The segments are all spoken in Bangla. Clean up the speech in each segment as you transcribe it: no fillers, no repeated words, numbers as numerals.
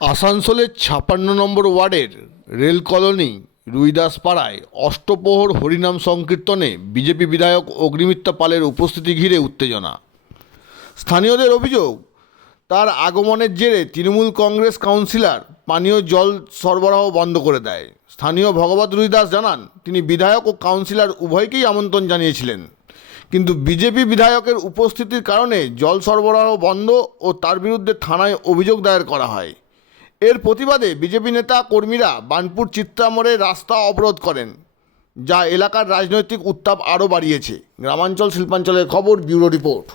আসানসোলের ৫৬ নম্বর ওয়ার্ডের রেল কলোনি রুইদাসপাড়ায় অষ্টপ্রহর হরিনাম সংকীর্তনে বিজেপি বিধায়ক অগ্নিমিত্রা পালের উপস্থিতি ঘিরে উত্তেজনা। স্থানীয়দের অভিযোগ, তার আগমনের জেরে তৃণমূল কংগ্রেস কাউন্সিলর পানীয় জল সরবরাহ বন্ধ করে দেয়। স্থানীয় ভগবত রুইদাস জানান, তিনি বিধায়ক ও কাউন্সিলর উভয়কেই আমন্ত্রণ জানিয়েছিলেন, কিন্তু বিজেপি বিধায়কের উপস্থিতির কারণে জল সরবরাহ বন্ধ ও তার বিরুদ্ধে থানায় অভিযোগ দায়ের করা হয়। এর প্রতিবাদে বিজেপি নেতা কর্মীরা বার্নপুর চিত্রামোড়ে রাস্তা অবরোধ করেন, যা এলাকার রাজনৈতিক উত্তাপ আরও বাড়িয়েছে। গ্রামাঞ্চল শিল্পাঞ্চলের খবর, ব্যুরো রিপোর্ট।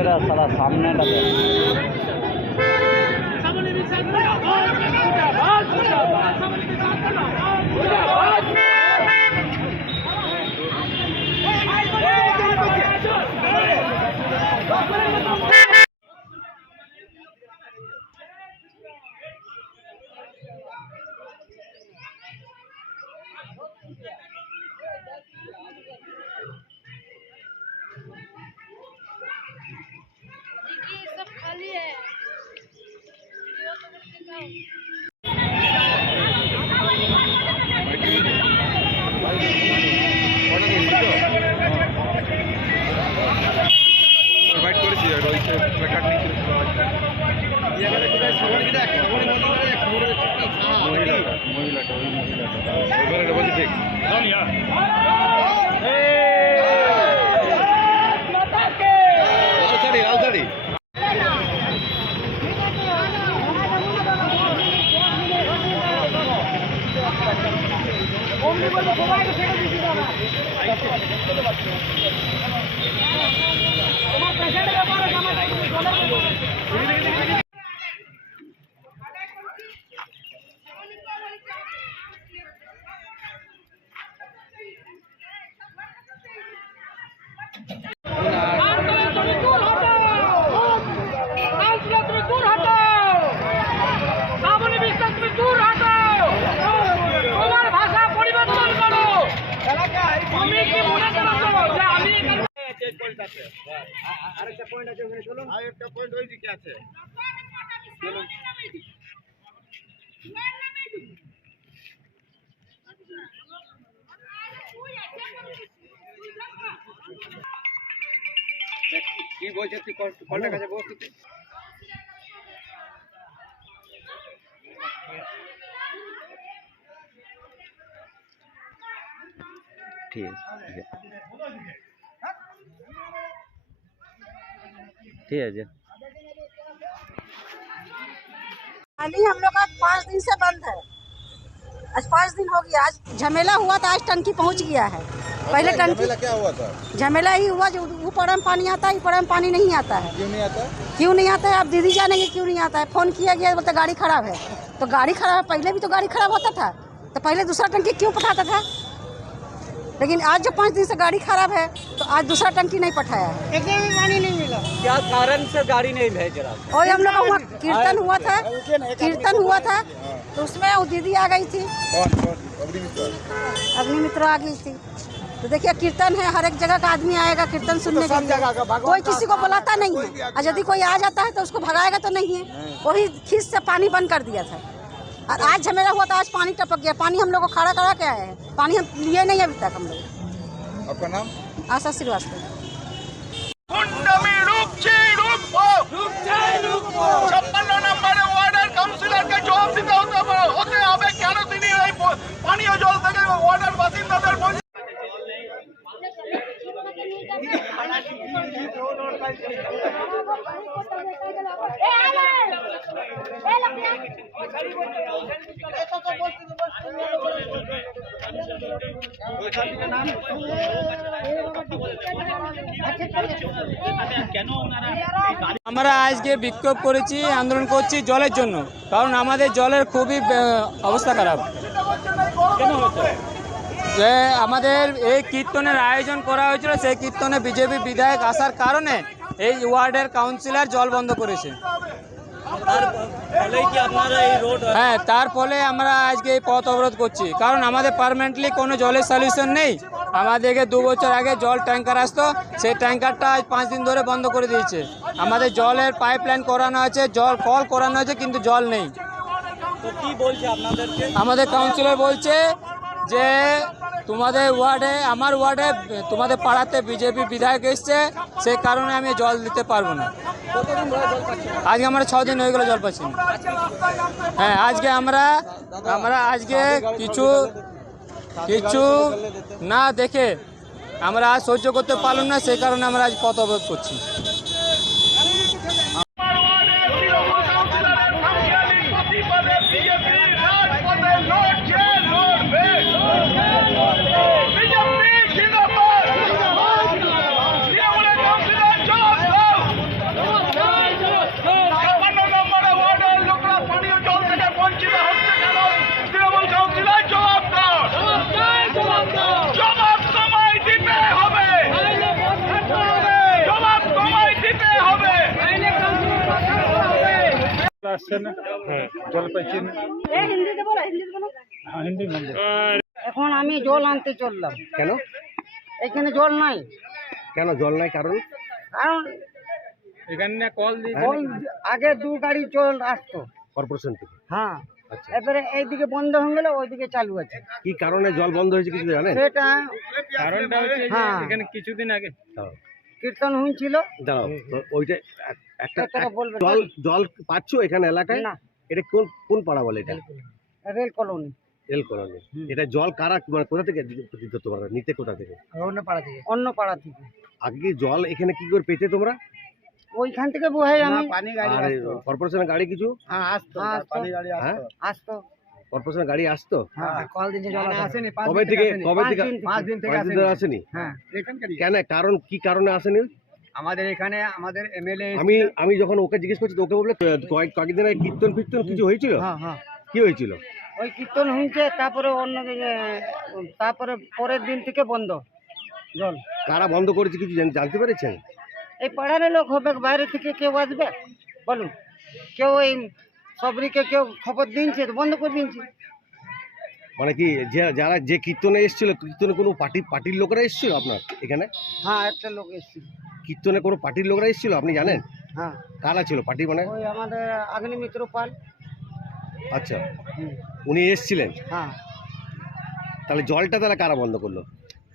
এরা সারা সামনেটা सब खाली है। আরেকটা পয়েন্ট আছে, ওখানে চলুন। আরেকটা পয়েন্ট ওই দিকে আছে, চলুন। কি বলছে তুই? কলটা কাছে বস। ঠিক আছে, ठीक है जी। पानी हम लोग का 5 दिन से बंद है। आज 5 दिन हो गया। आज झमेला हुआ था, आज टंकी पहुंच गया है। पहले टंकी झमेला क्या हुआ था? झमेला ही हुआ जो ऊपर में पानी आता है, ऊपर में पानी नहीं आता है। क्यों नहीं आता? क्यों नहीं आता है? आप दीदी जानेंगे क्यों नहीं आता है। फोन किया गया, बोलते गाड़ी खराब है। तो गाड़ी खराब है, पहले भी तो गाड़ी खराब होता था, तो पहले दूसरा टंकी क्यों पठाता था? लेकिन आज जो 5 दिन से गाड़ी खराब है, तो आज दूसरा टंकी नहीं पठाया है। एकदम भी पानी नहीं मिला। क्या कारण से गाड़ी नहीं भेज रहा? और हम लोग का कीर्तन हुआ था, तो उसमें वो दीदी आ गई थी, अग्निमित्रा आ गई थी। तो देखिए कीर्तन है, हर एक जगह का आदमी आएगा कीर्तन सुनने के लिए, कोई किसी को बुलाता नहीं है। और यदि कोई आ जाता है तो उसको भगाएगा तो नहीं है। वही खींच से पानी बंद कर दिया था। और आज झमेला हुआ तो आज पानी टपक गया। पानी हम लोग को खड़ा करा के आए हैं, पानी हम लिए नहीं अभी तक हम लोग। आपका नाम? आशा श्रीवास्तव। 56 নম্বরে ওয়ার্ডের কাউন্সিলরকে জবাব দিতে হতে হবে কেন তিনি এই পানীয় জল থেকে ওয়ার্ডের বাসিন্দাদের আমরা আজকে বিক্ষোভ করেছি, আন্দোলন করছি জলের জন্য, কারণ আমাদের জলের খুবই অবস্থা খারাপ। যে আমাদের এই কীর্তনের আয়োজন করা হয়েছিল, সেই কীর্তনে বিজেপি বিধায়ক আসার কারণে এই ওয়ার্ডের কাউন্সিলর জল বন্ধ করেছে। হ্যাঁ, তার ফলে আমরা আজকে এই পথ অবরোধ করছি, কারণ আমাদের পার্মানেন্টলি কোনো জলের সলিউশন নেই। আমাদেরকে 2 বছর আগে জল ট্যাঙ্কার আসতো, সেই ট্যাঙ্কারটা আজ 5 দিন ধরে বন্ধ করে দিয়েছে। আমাদের জলের পাইপ লাইন করানো আছে, জল কল করানো আছে, কিন্তু জল নেই। তো কি বলছে আপনাদেরকে? আমাদের কাউন্সিলর বলছে যে তোমাদের ওয়ার্ডে, আমার ওয়ার্ডে, তোমাদের পাড়াতে বিজেপি বিধায়ক এসছে, সেই কারণে আমি জল দিতে পারবো না। আজকে আমরা 6 দিন হয়ে গেল জল পাচ্ছি না। হ্যাঁ, আজকে আমরা আজকে কিছু না দেখে আমরা আজ সহ্য করতে পারলাম না, সেই কারণে আমরা আজ পথ অবরোধ করছি। এখন আমি জল আনতে চললাম। কেন এখানে জল নাই। কেন জল নাই? কারণ কারণ এখানে কল জল আগে 2 গাড়ি জল আসতো কর্পোরেশন থেকে। হ্যাঁ, আচ্ছা, এবারে এইদিকে বন্ধ হয়ে গেল, ওইদিকে চালু আছে। কি কারণে জল বন্ধ হয়েছে কিছু জানেন? সেটা কারণটা হচ্ছে যে হ্যাঁ। এখানে কিছুদিন আগে কীর্তন হয়েছিল। দাঁড়াও, তো ওইটা একটা তোরা বলবে জল জল পাচ্ছ এখানে এলাকায়? না, এটা কোন কোন পাড়া বলে? এটা রেল কলোনি। Rail colony. এটা জল কারা মানে কোথা থেকে দিত তোমরা? নিতে কোথা থেকে? অন্য পাড়া থেকে। আগে কি জল এখানে কি করে পেতে তোমরা? ওইখান থেকে বহে আমি আর কর্পোরেশনের গাড়ি কিছু আসতো। আসতো কর্পোরেশনের গাড়ি আসতো? কল দিন জল আসেনি। কবে থেকে 5 দিন থেকে 5 দিন ধরে আসেনি? হ্যাঁ, কেন? কারণ কি কারণে আসেনি? আমাদের এখানে আমাদের এমএলএ। আমি যখন ওকে জিজ্ঞেস করছি, তো ওকে বললে কয়েকদিন আগে কীর্তন ফির্তন কিছু হয়েছিল। হ্যাঁ, কি হয়েছিল? ওই কীর্তন হয়েছে, তারপরে তারপরে পরের দিন থেকে বন্ধ জল। কারা বন্ধ করেছে কিছু জানতে পেরেছেন? এই পাড়ার লোক হবে, বাইরে থেকে কেউ আসবে বলুন? কেউ এই সবরিকে কেউ খবর দিনছে, বন্ধ করে দিনছে। মানে কি যারা যে কীর্তনে এসেছিল, কীর্তনে কোনো পার্টির লোকেরা এসেছিল আপনার এখানে? হ্যাঁ, একটা লোক এসেছিল কীর্তনে, কোনো পার্টির লোকেরা এসেছিল আপনি জানেন? হ্যাঁ। কারা ছিল পার্টি মানে? ওই আমাদের অগ্নিমিত্র পাল। আচ্ছা, উনি এসেছিলেন। হ্যাঁ, তাহলে জলটা তারা কারা বন্ধ করলো?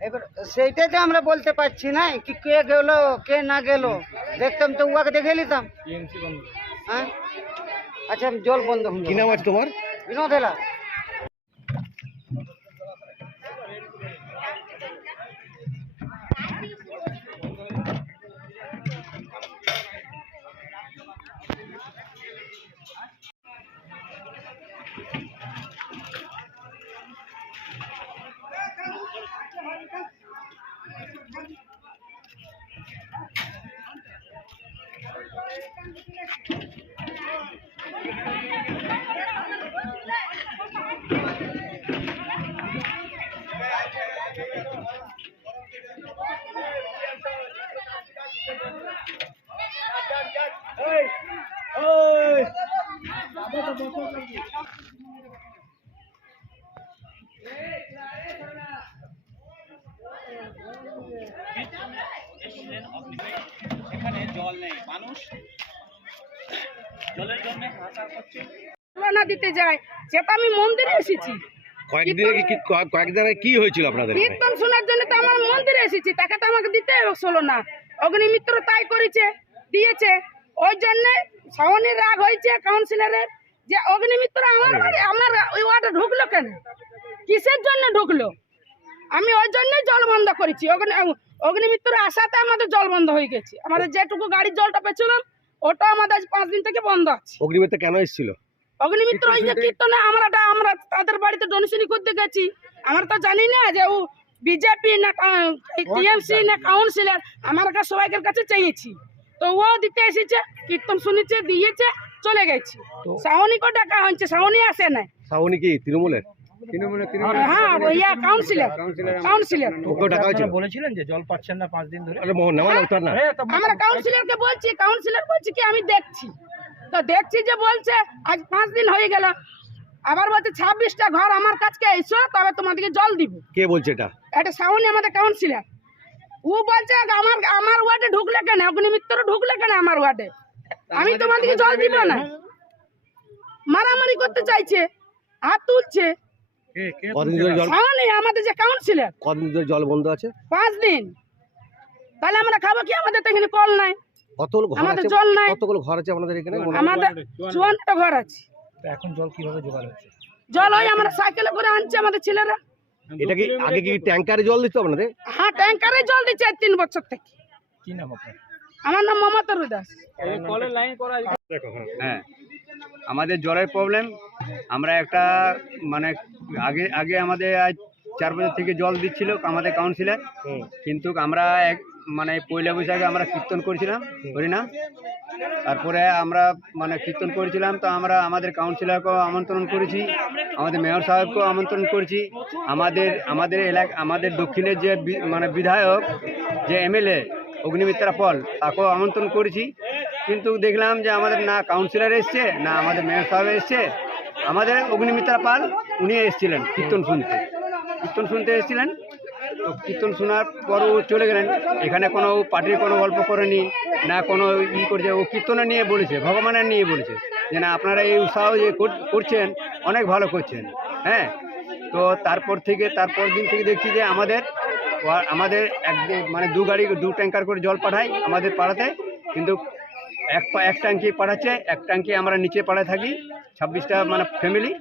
এবার সেইটাই তো আমরা বলতে পারছি না, কি কে গেল কে না গেল। দেখতাম তো উহাকে দেখে নিতাম। হ্যাঁ, আচ্ছা, জল বন্ধ হয়ে কি নাম আছে তোমার? বিনোদ এলা। এখানে জল নেই, মানুষ জলের জন্য হাহাকার করছে। না দিতে যায়, সেটা আমি মন্দিরে এসেছি। কয়েকদিন আগে কি হয়েছিল আপনাদের? কীর্তন শোনার জন্য তো আমার মন্দিরে এসেছি, টাকা তো আমাকে দিতে হলো না। অগ্নিমিত্র তাই করেছে, দিয়েছে। ওই জন্য সাওয়ানির রাগ হয়েছে কাউন্সিলরের, যে অগ্নিমিত্র আমার বাড়ি, আমার ওই ওয়ার্ডে ঢুকলো কেন, কিসের জন্য ঢুকলো। আমি ওই জন্যই জল বন্ধ করেছি। অগ্নিমিত্র আসাতে আমাদের জল বন্ধ হয়ে গেছে। আমাদের যেটুকু গাড়ির জলটা পেছিলাম ওটা আমাদের আজ 5 দিন থেকে বন্ধ আছে। অগ্নিমিত্র কেন এসেছিল? অগ্নিমিত্র ওই যে কীর্তনে আমরা তাদের বাড়িতে ডোনেশন করতে গেছি। আমরা তো জানি না যে ও বিজেপি না টিএমসি না কাউন্সিলর, আমার কাছে সবাইকার কাছে চেয়েছি, তো ও দিতে এসেছে, কীর্তন শুনেছে, দিয়েছে, চলে গেছে। শাওনিকে ডাকা হয়েছে, শাওনি আসে না। শাওনি কি তৃণমূলের? হ্যাঁ ইয়া কাউন্সিলর। ওকে টাকা হয়েছিল? বলেছিলেন যে জল পাচ্ছেন না 5 দিন ধরে। আরে মোহন নামান উত্তর না। আমরা কাউন্সিলরকে বলছি, কাউন্সিলর বলছে কি আমি দেখছি, তো দেখছি যে বলছে আজ 5 দিন হয়ে গেল, আবার বলছে 26টা ঘর আমার কাছে এসো তবে তোমাদেরকে জল দিব। কে বলছে এটা? এটা শাওনি আমাদের কাউন্সিলর। ও বলছে আমার ওয়ার্ডে ঢুকলে কেন, অগ্নিমিত্র ঢুকলে কেন আমার ওয়ার্ডে, আমি তোমাদেরকে জল দিব না। মারামারি করতে চাইছে, হাত তুলছে। কদিন ধরে জল, শাওনি আমাদের যে কাউন্সিলর। কদিন ধরে জল বন্ধ আছে? 5 দিন। তাহলে আমরা খাবো কি? আমাদের তো এখানে কল নাই, কতগুলো ঘর আমাদের আছে? জল নাই। কতগুলো ঘর আছে আপনাদের এখানে? আমাদের 54টা ঘর আছে। এখন জল কিভাবে জোগাড় হচ্ছে? জল হয় আমরা সাইকেলে করে আনছে আমাদের ছেলেরা। এটা কি আগে কি ট্যাঙ্কারে জল দিত আপনাদের? হ্যাঁ ট্যাঙ্কারে জল দিচ্ছে 3 বছর থেকে। কি নাম আপনার? আমার নাম মমতা রুদাস। কলের লাইন করা। হ্যাঁ, আমাদের জলের প্রবলেম। আমরা একটা মানে আগে আমাদের আজ 4 বছর থেকে জল দিচ্ছিল আমাদের কাউন্সিলর, কিন্তু আমরা মানে পয়লা বৈশাখে আমরা কীর্তন করেছিলাম হরিনাম, তারপরে আমরা মানে কীর্তন করেছিলাম, তো আমরা আমাদের কাউন্সিলরকেও আমন্ত্রণ করেছি, আমাদের মেয়র সাহেবকেও আমন্ত্রণ করেছি, আমাদের দক্ষিণের যে মানে বিধায়ক যে এমএলএ অগ্নিমিত্রা পল তাকেও আমন্ত্রণ করেছি, কিন্তু দেখলাম যে আমাদের না কাউন্সিলর এসছে না আমাদের মেয়র সাহেব এসছে। আমাদের অগ্নিমিত্রা পাল উনি এসেছিলেন কীর্তন শুনতে এসেছিলেন, তো কীর্তন শোনার পরও চলে গেলেন। এখানে কোনো পার্টির কোনো গল্প করেনি না কোনো করছে, ও কীর্তনে নিয়ে বলেছে, ভগবানের নিয়ে বলেছে যে না আপনারা এই উৎসাহ যে করছেন অনেক ভালো করছেন। হ্যাঁ, তো তারপর দিন থেকে দেখছি যে আমাদের মানে 2 ট্যাঙ্কার করে জল পাঠায় আমাদের পাড়াতে, কিন্তু এক ট্যাঙ্কি পাঠাচ্ছে, এক ট্যাঙ্কি আমরা নিচে পাড়ায় থাকি, 26টা মানে ফ্যামিলি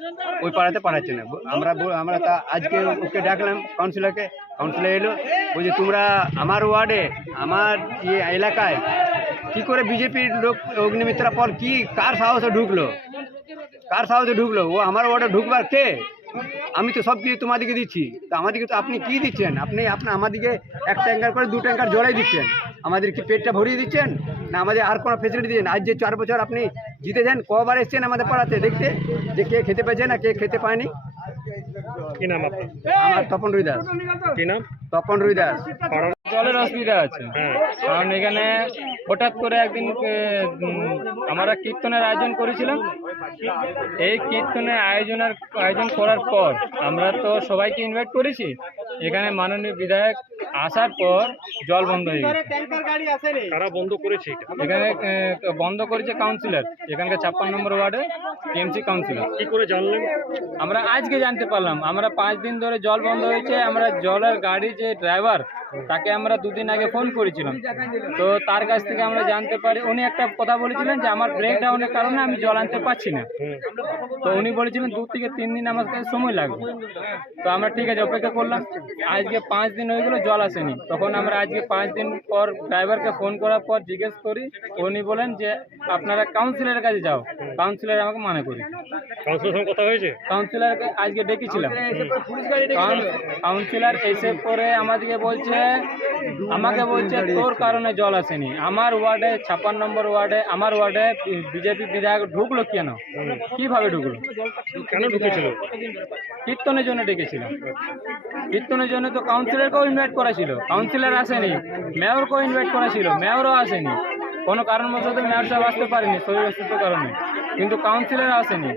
ওই পাড়াতে পাঠাচ্ছে না। আমরা তা আজকে ওকে ডাকলাম কাউন্সিলরকে, কাউন্সিলর এলো, বলছে তোমরা আমার ওয়ার্ডে আমার এলাকায় কি করে বিজেপির লোক অগ্নিমিত্রা পল কি কার সাহসে ঢুকলো, ও আমার ওয়ার্ডে ঢুকবার কে? আমি তো সব কিছু তোমাদেরকে দিচ্ছি, তো আমাদেরকে তো আপনি কি দিচ্ছেন? আপনি আমাদেরকে 1 ট্যাঙ্কার করে 2 ট্যাঙ্কার জলাই দিচ্ছেন, আমাদের কি পেটটা ভরিয়ে দিচ্ছেন না আমাদের আর কোনো ফেসিলিটি দিচ্ছেন? আজ যে 4 বছর আপনি জিতেছেন, কবার এসছেন আমাদের পাড়াতে দেখতে যে কে খেতে পেয়েছে না কে খেতে পায়নি? কি নাম আপনার? আমার তপন রুইদাস। কি নাম? তপন রুইদাস। জলের অসুবিধা আছে, কারণ এখানে হঠাৎ করে একদিন আমরা কীর্তনের আয়োজন করেছিলাম। এই কীর্তনের আয়োজন করার পর আমরা তো সবাইকে ইনভাইট করেছি, এখানে মাননীয় বিধায়ক আসার পর জল বন্ধ হয়ে গেছে। কারা বন্ধ করেছে? এখানে বন্ধ করেছে কাউন্সিলর, এখানকার 56 নম্বর ওয়ার্ডে টিএমসি কাউন্সিলর। কি করে জানলেন? আমরা আজকে জানতে পারলাম। আমরা 5 দিন ধরে জল বন্ধ হয়েছে। আমরা জলের গাড়ি যে ড্রাইভার তাকে আমরা 2 দিন আগে ফোন করেছিলাম, তো তার কাছ থেকে আমরা জানতে পারি উনি একটা কথা বলেছিলেন যে আমার ব্রেকডাউনের কারণে আমি জল আনতে পারছি না, তো উনি বলেছিলেন 2 থেকে 3 দিন আমার কাছে সময় লাগবে। তো আমরা ঠিক আছে অপেক্ষা করলাম। আজকে 5 দিন হয়ে গেল জল আসেনি। তখন আমরা আজকে 5 দিন পর ড্রাইভারকে ফোন করার পর জিজ্ঞেস করি, উনি বলেন যে আপনারা কাউন্সিলরের কাছে যাও। কাউন্সিলর আমাকে মানা করি। কথা হয়েছে? কাউন্সিলরকে আজকে ডেকেছিলাম, কাউন্সিলর এসে পরে আমাকে বলছে তোর কারণে জল আসেনি। আমার ওয়ার্ডে 56 নম্বর ওয়ার্ডে আমার ওয়ার্ডে বিজেপি বিধায়ক ঢুকলো কেন, কিভাবে ঢুকলো, কেন ঢুকেছিল? কীর্তনের জন্য ডেকেছিলাম। কীর্তনের জন্য তো কাউন্সিলরকেও ইনভাইট করা ছিল, কাউন্সিলর আসেনি। মেয়রকেও ইনভাইট করা ছিল, মেয়রও আসেনি। কোনো কারণবশত মেয়র সাহেব আসতে পারেনি শরীর অসুস্থ কারণে, কিন্তু কাউন্সিলর আসেনি।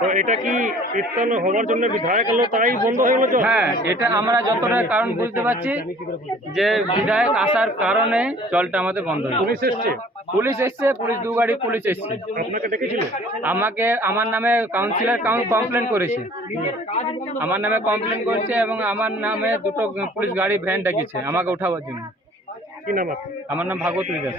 তো এটা কি কীর্তন হওয়ার জন্য বিধায়ক এলো তাই বন্ধ হয়ে গেল? হ্যাঁ, এটা আমরা যতটা কারণ বুঝতে পারছি যে বিধায়ক আসার কারণে জলটা আমাদের বন্ধ হয়েছে। পুলিশ এসছে, 2 গাড়ি পুলিশ এসছে। আপনাকে ডেকেছিল? আমার নামে কাউন্সিলর কমপ্লেন করেছে, এবং আমার নামে 2টো পুলিশ গাড়ি ভ্যান ডেকেছে আমাকে উঠাবার জন্য। কি নাম আপনার? আমার নাম ভাগবত দাস।